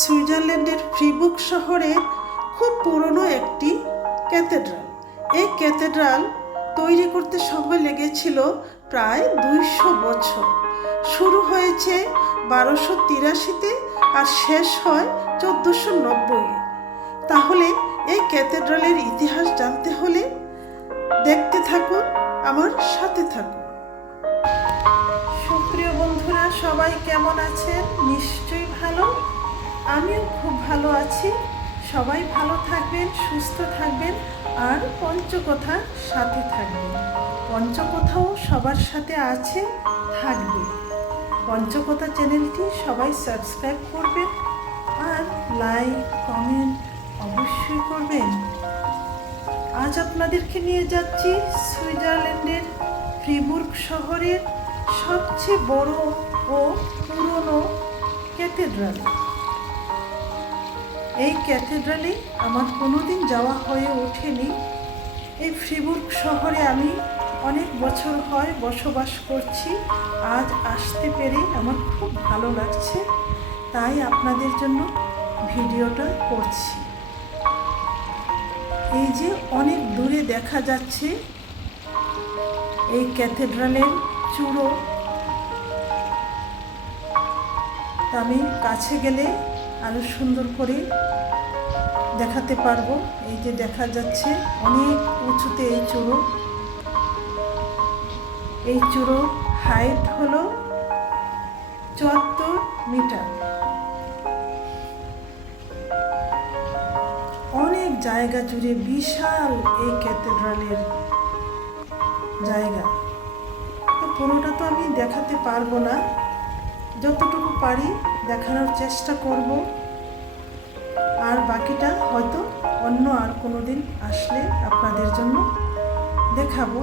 সুইজারল্যান্ডের ফ্রিবুক শহরের খুব পুরনো একটি ক্যাথেড্রাল। এই ক্যাথেড্রাল তৈরি করতে সময় লেগেছিল প্রায় দুইশো বছর। শুরু হয়েছে বারোশো তিরাশিতে আর শেষ হয় চোদ্দোশো নব্বই তাহলে এই ক্যাথেড্রালের ইতিহাস জানতে হলে দেখতে থাকুন, আমার সাথে থাকুন। সুপ্রিয় বন্ধুরা, সবাই কেমন আছেন? নিশ্চয়ই ভালো। আমিও খুব ভালো আছি। সবাই ভালো থাকবেন, সুস্থ থাকবেন, আর পঞ্চকথা সাথে থাকবেন। পঞ্চকথাও সবার সাথে আছে, থাকবে। পঞ্চকথা চ্যানেলটি সবাই সাবস্ক্রাইব করবেন আর লাইক, কমেন্ট অবশ্যই করবেন। আজ আপনাদেরকে নিয়ে যাচ্ছি সুইজারল্যান্ডের ফ্রিবুর্গ শহরের সবচেয়ে বড় ও পুরনো ক্যাথেড্রাল। এই ক্যাথেড্রালে আমার কোনোদিন যাওয়া হয়ে ওঠেনি। এই ফ্রিবুর্গ শহরে আমি অনেক বছর হয় বসবাস করছি। আজ আসতে পেরে আমার খুব ভালো লাগছে। তাই আপনাদের জন্য ভিডিওটা করছি। এই যে অনেক দূরে দেখা যাচ্ছে এই ক্যাথেড্রালের চূড়ো। আমি কাছে গেলে আরও সুন্দর করে দেখাতে পারব। এই যে দেখা যাচ্ছে, অনেক উঁচুতে এই চূড়ো। এই চূড়ো হাইট হলো চুয়াত্তর মিটার। অনেক জায়গা জুড়ে বিশাল এই ক্যাথেড্রালের জায়গা। তো পুরোটা তো আমি দেখাতে পারব না। যতটুকু পারি দেখানোর চেষ্টা করব। আর বাকিটা হয়তো অন্য আর কোনো দিন আসলে আপনাদের জন্য দেখাবো।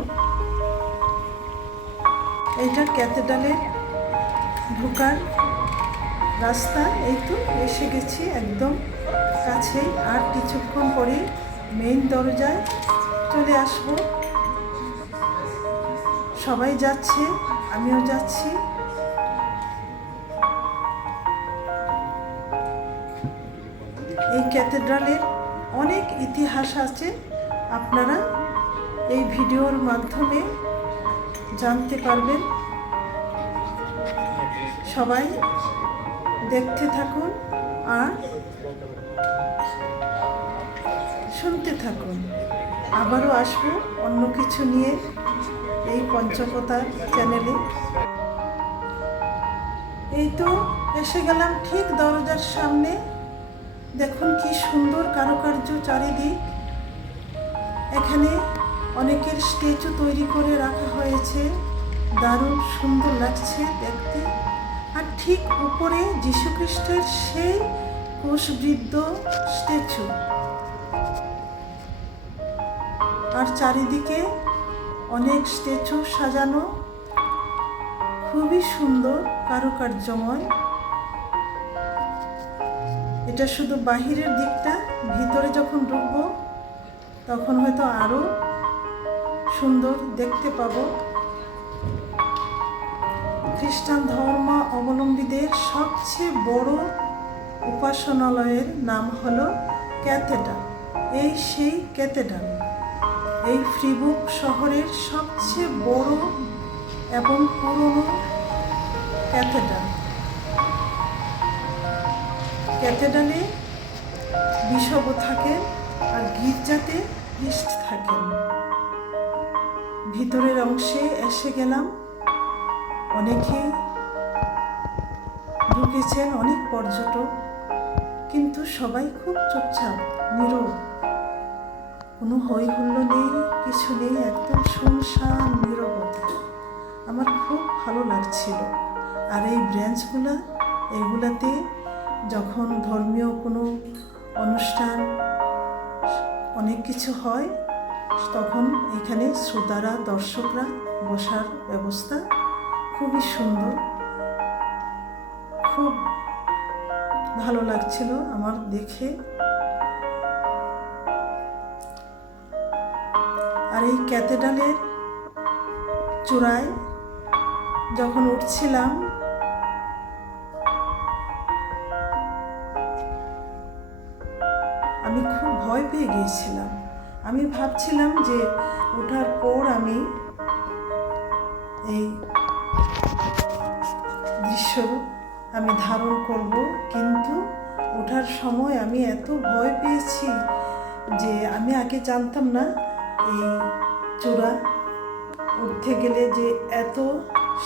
এইটা ক্যাথেড্রালের ঢোকার রাস্তা। এই তো এসে গেছি একদম কাছে আর কিছুক্ষণ পরে মেইন দরজায় চলে আসব। সবাই যাচ্ছে, আমিও যাচ্ছি। এই ক্যাথেড্রালের অনেক ইতিহাস আছে। আপনারা এই ভিডিওর মাধ্যমে জানতে পারবেন। সবাই দেখতে থাকুন আর শুনতে থাকুন। আবারও আসব অন্য কিছু নিয়ে এই পঞ্চকতার চ্যানেলে। এই তো এসে গেলাম ঠিক দরজার সামনে। দেখুন কি সুন্দর কারুকার্য চারিদিক। এখানে অনেকের স্ট্যাচু তৈরি করে রাখা হয়েছে। দারুণ সুন্দর লাগছে দেখতে। আর ঠিক উপরে যীশুখ্রিস্টের সেই কোষবৃদ্ধ স্ট্যাচু। আর চারিদিকে অনেক স্ট্যাচু সাজানো। খুবই সুন্দর, কারুকার্যময়। এটা শুধু বাহিরের দিকটা, ভিতরে যখন ঢুকবো, তখন হয়তো আরও সুন্দর দেখতে পাবো। খ্রিস্টান ধর্ম অবলম্বীদের সবচেয়ে বড় উপাসনালয়ের নাম হল ক্যাথেড্রাল। এই সেই ক্যাথেড্রাল, এই ফ্রিবুক শহরের সবচেয়ে বড় এবং পুরনো ক্যাথেড্রাল। ক্যাথেড্রালে বিশপ থাকেন আর গির্জাতে খ্রিস্ট থাকেন ভিতরের অংশে এসে গেলাম। অনেকেই ঢুকেছেন, অনেক পর্যটক, কিন্তু সবাই খুব চুপচাপ, নীরব। কোনো হই হুল্লো নেই, কিছু নেই, একদম শুনশান, নীরবতা। আমার খুব ভালো লাগছিল। আর এই ব্রাঞ্চগুলা, এগুলাতে যখন ধর্মীয় কোনো অনুষ্ঠান, অনেক কিছু হয়, তখন এখানে শ্রোতারা, দর্শকরা বসার ব্যবস্থা খুবই সুন্দর। খুব ভালো লাগছিল আমার দেখে। আর এই ক্যাথেড্রালের চূড়ায় যখন উঠছিলাম আমি খুব ভয় পেয়ে গিয়েছিলাম। আমি ভাবছিলাম যে ওঠার পর আমি এই দৃশ্য আমি ধারণ করব, কিন্তু ওঠার সময় আমি এত ভয় পেয়েছি যে আমি আগে জানতাম না এই চূড়া উঠতে গেলে যে এত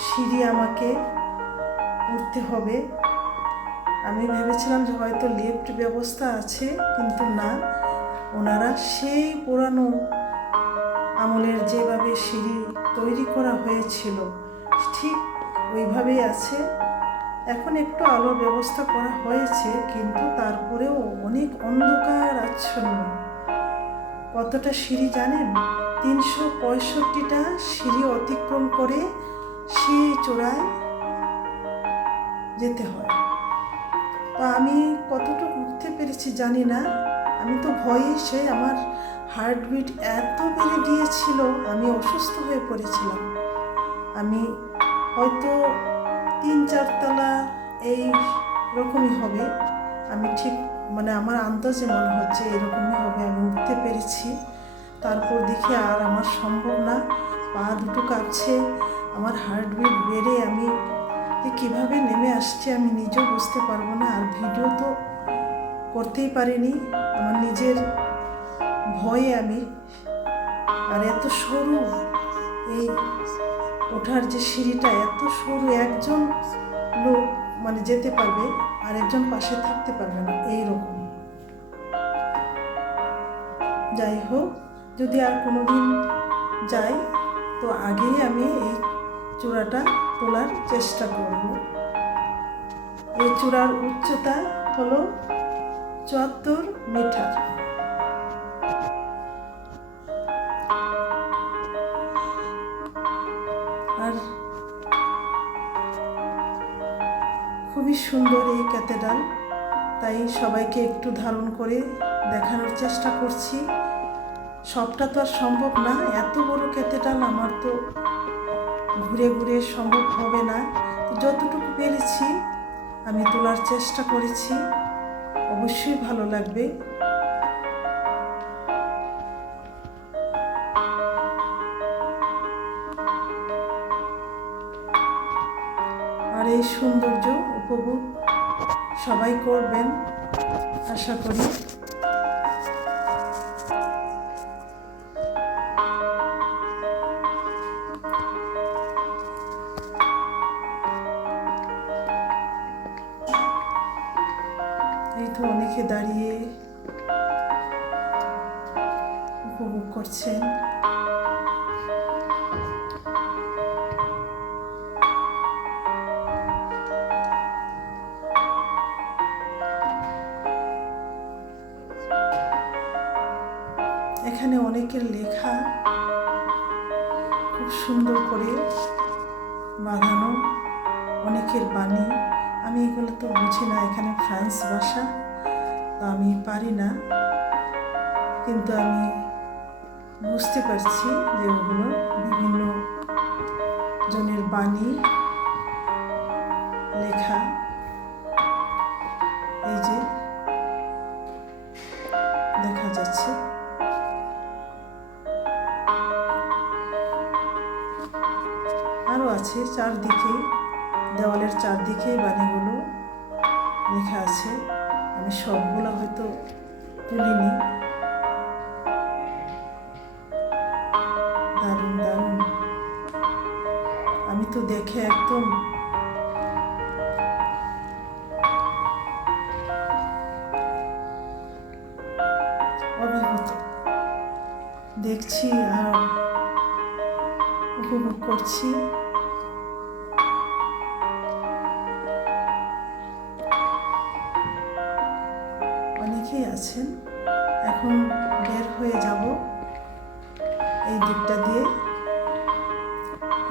সিঁড়ি আমাকে উঠতে হবে। আমি ভেবেছিলাম যে হয়তো লিফট ব্যবস্থা আছে, কিন্তু না। ওনারা সেই পুরানো আমলের যেভাবে সিঁড়ি তৈরি করা হয়েছিল, ঠিক ওইভাবেই আছে। এখন একটু আলোর ব্যবস্থা করা হয়েছে, কিন্তু তারপরেও অনেক অন্ধকার আচ্ছন্ন। কতটা সিঁড়ি জানেন? তিনশো পঁয়ষট্টিটা সিঁড়ি অতিক্রম করে সেই চূড়ায় যেতে হয়। পেরেছি জানি না। আমি তো ভয়ে সে আমার হার্টবিট এত বেড়ে গিয়েছিল, আমি অসুস্থ হয়ে পড়েছিলাম। আমি হয়তো তিন চারতলা এই রকমই হবে। আমি ঠিক মানে আমার আন্দাজে মনে হচ্ছে এরকমই হবে, আমি উঠতে পেরেছি। তারপর দেখি আর আমার সম্ভব না, পা দুটো কাঁপছে, আমার হার্টবিট বেড়ে আমি কীভাবে নেমে আসছে আমি নিজেও বুঝতে পারব না। আর ভিডিও তো করতেই পারিনি। আমার নিজের ভয়ে আমি আর এত সরু এই ওঠার যে সিঁড়িটা, এত সরু একজন লোক মানে যেতে পারবে আর একজন পাশে থাকতে পারবে না, এইরকম। যাই হোক, যদি আর কোনো দিন যাই, তো আগেই আমি এই চূড়াটা তোলার চেষ্টা করব। এই চূড়ার উচ্চতা হলো চুয়াত্তর মিটার। আর খুবই সুন্দর এই ক্যাথেড্রাল, তাই সবাইকে একটু ধারণ করে দেখানোর চেষ্টা করছি। সবটা তো আর সম্ভব না, এত বড় ক্যাথেড্রাল আমার তো ঘুরে ঘুরে সম্ভব হবে না। যতটুকু পেরেছি, আমি তোলার চেষ্টা করেছি। অবশ্যই ভালো লাগবে। আর এই সৌন্দর্য উপভোগ সবাই করবেন আশা করি। এই অনেকে দাঁড়িয়ে উপভোগ করছেন। এখানে অনেকের লেখা খুব সুন্দর করে বাঁধানো, অনেকের বাণী। আমি এগুলো তো বুঝি না, এখানে ফ্রান্স ভাষা। আমি পারি না। কিন্তু আমি বুঝতে পারছি যে ওগুলো বিভিন্ন জনের বাণী, লেখা। এই যে দেখা যাচ্ছে। আরও আছে চারদিকে, দেওয়ালের চারদিকে বাণীগুলো লেখা আছে। আমি সবগুলো হয়তো তুলিনি। দারুণ দারুণ। আমি তো দেখে একদম দেখছি আর উপভোগ করছি। আছেন। এখন বের হয়ে যাব এই দিকটা দিয়ে।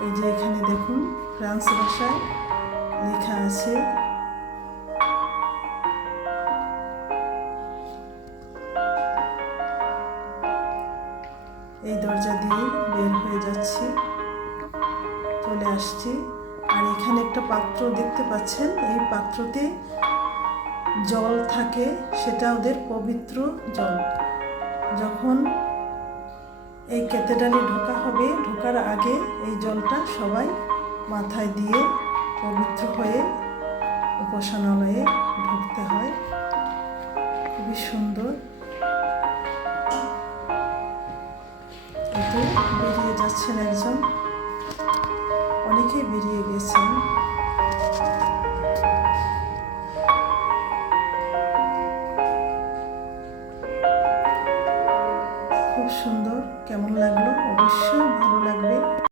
এই যে এখানে দেখুন, ফ্রান্স ভাষায় লেখা আছে। এই দরজা দিয়ে বের হয়ে যাচ্ছি। চলে আসছি। আর এখানে একটা পাত্র দেখতে পাচ্ছেন? এই পাত্রতে জল থাকে, সেটা ওদের পবিত্র জল। যখন এই ক্যাথেড্রালে ঢোকা হবে, ঢোকার আগে এই জলটা সবাই মাথায় দিয়ে পবিত্র হয়ে উপাসনালয়ে ঢুকতে হয়। খুবই সুন্দর। বেরিয়ে যাচ্ছেন একজন। অনেকেই বেরিয়ে গেছেন। কেমন লাগল? অবশ্যই ভালো লাগল।